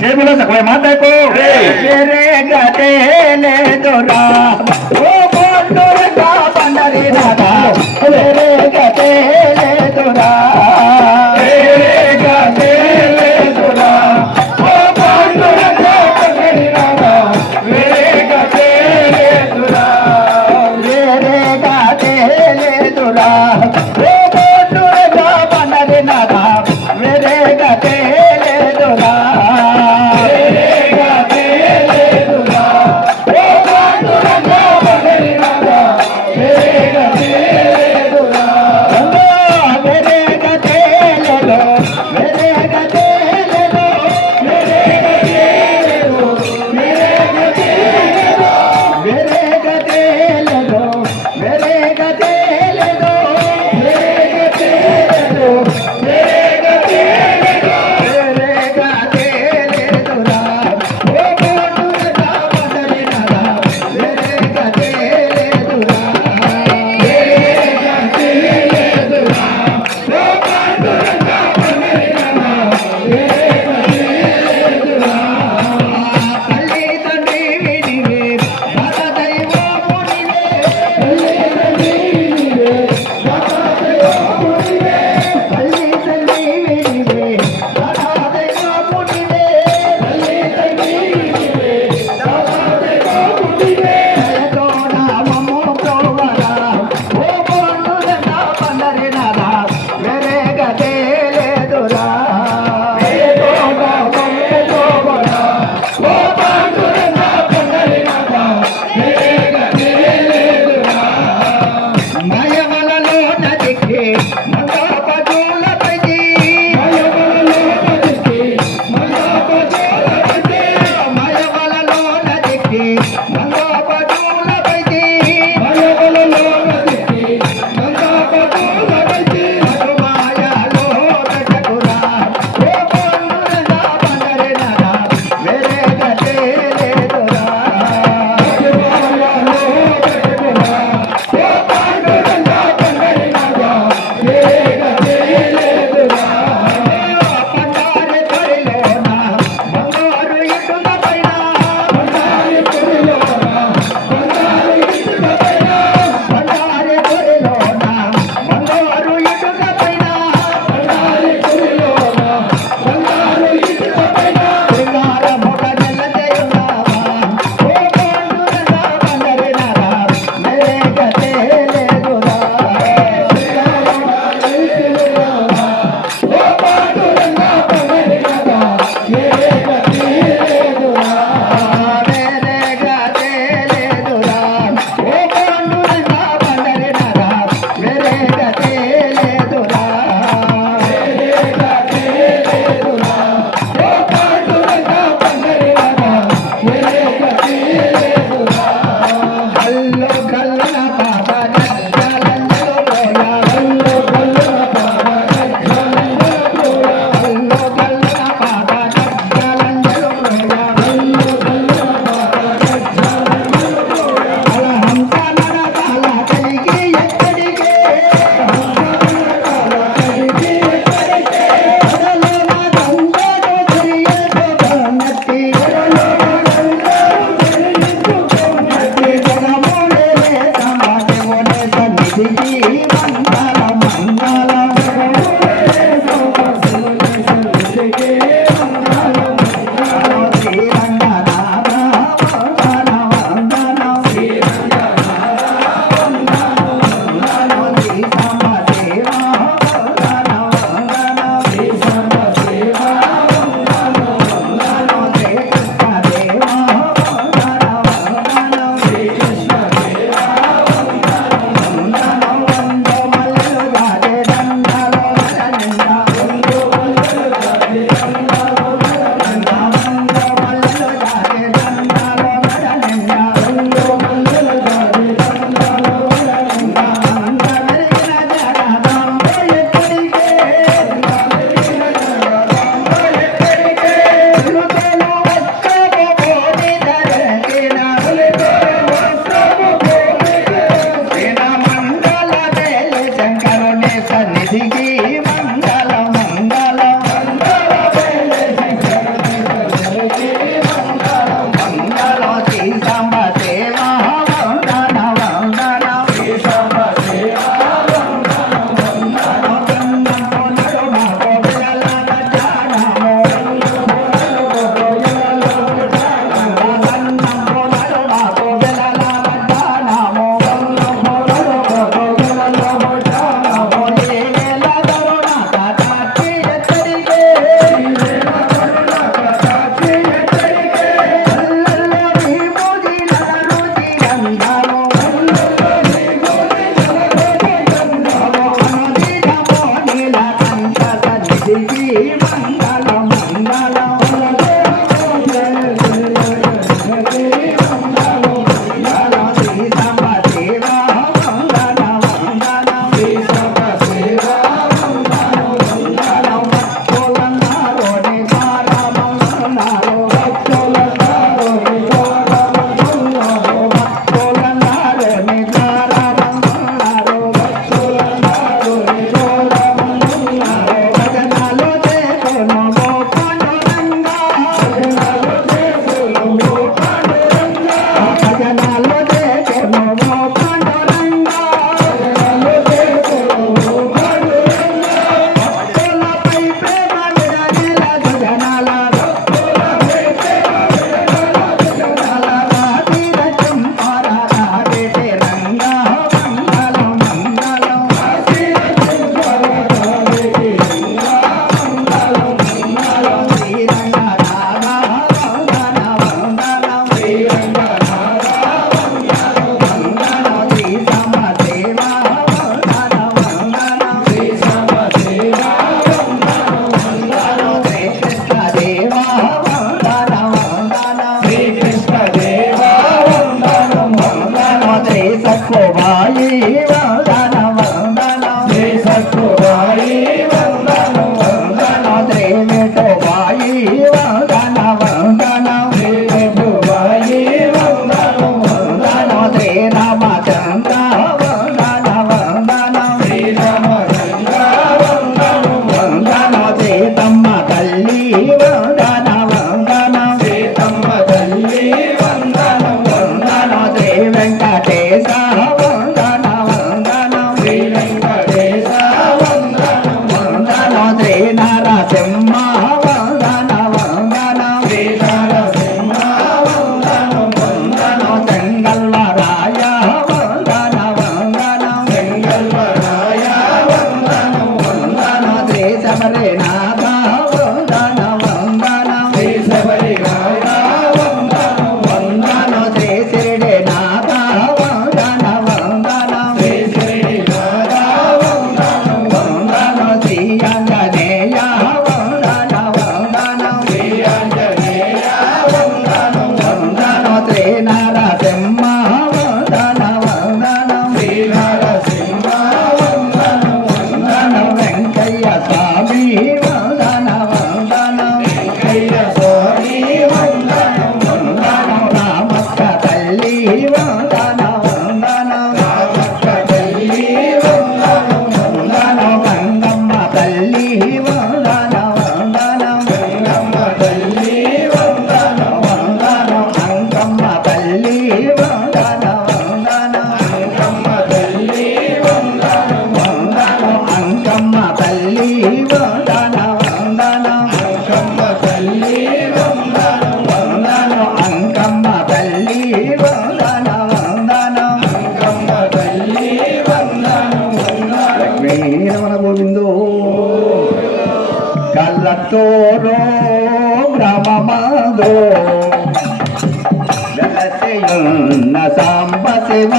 जय बोलो सखवाई माता को मेरे गते ले दोरा ओ बोल का बंदरी दादा मेरे गते ले दोरा मेरे गते ले दोरा ओ बोल का बंदरी दादा मेरे गते ले दोरा मेरे गते ले दोरा ओ बोल का बंदरी दादा मेरे गते ले दोरा తల్లి వందన వందన సీతమ్మ తల్లి వందనం వందన శ్రీ వెంకటేశ వందన వందన శ్రీ వెంకటేశ వందనం వందన శ్రీ నరసింహ వందన వందన శ్రీ నరసింహ వందనం వందన చెంగల్వరాయ వందన వందన వెంగళరాయ వందనం వందన శ్రీ శబరినాథ వందన వందన శ్రీ శబరినాథ వందనం వందన శ్రీ శిరిడినాథ వందన వందన శ్రీ శ్రీనాథ వందనం వందన శ్రీ ఆంజనేయ వందన వందన శ్రీ ఆంజనేయ వందనం వందన శ్రీ నరసింహ వందన వందన శ్రీ నరసింహ వందనం వందన వెంకయ్య స్వామి వందన వందన వెంకయ్య స్వామి వందనం వందన రామక్క తల్లి వందన వందన రామక్క తల్లి వందనం వందన గంగమ్మ తల్లి వందన వందన గంగమ్మ తల్లి వందనం వందన అంకమ్మ తల్లి వందన వందన అంకమ్మ తల్లి వందనం వందన అంకమ్మ తల్లి వందన వందన అంకమ్మ తల్లి వందనం వందన అంకమ్మ తల్లి వందన వందన అంకమ్మ తల్లి వందనం రమణ గోవిందో కళ్ళతోరో బ్రహ్మమాదో వెలసియున్న సాంబ శివ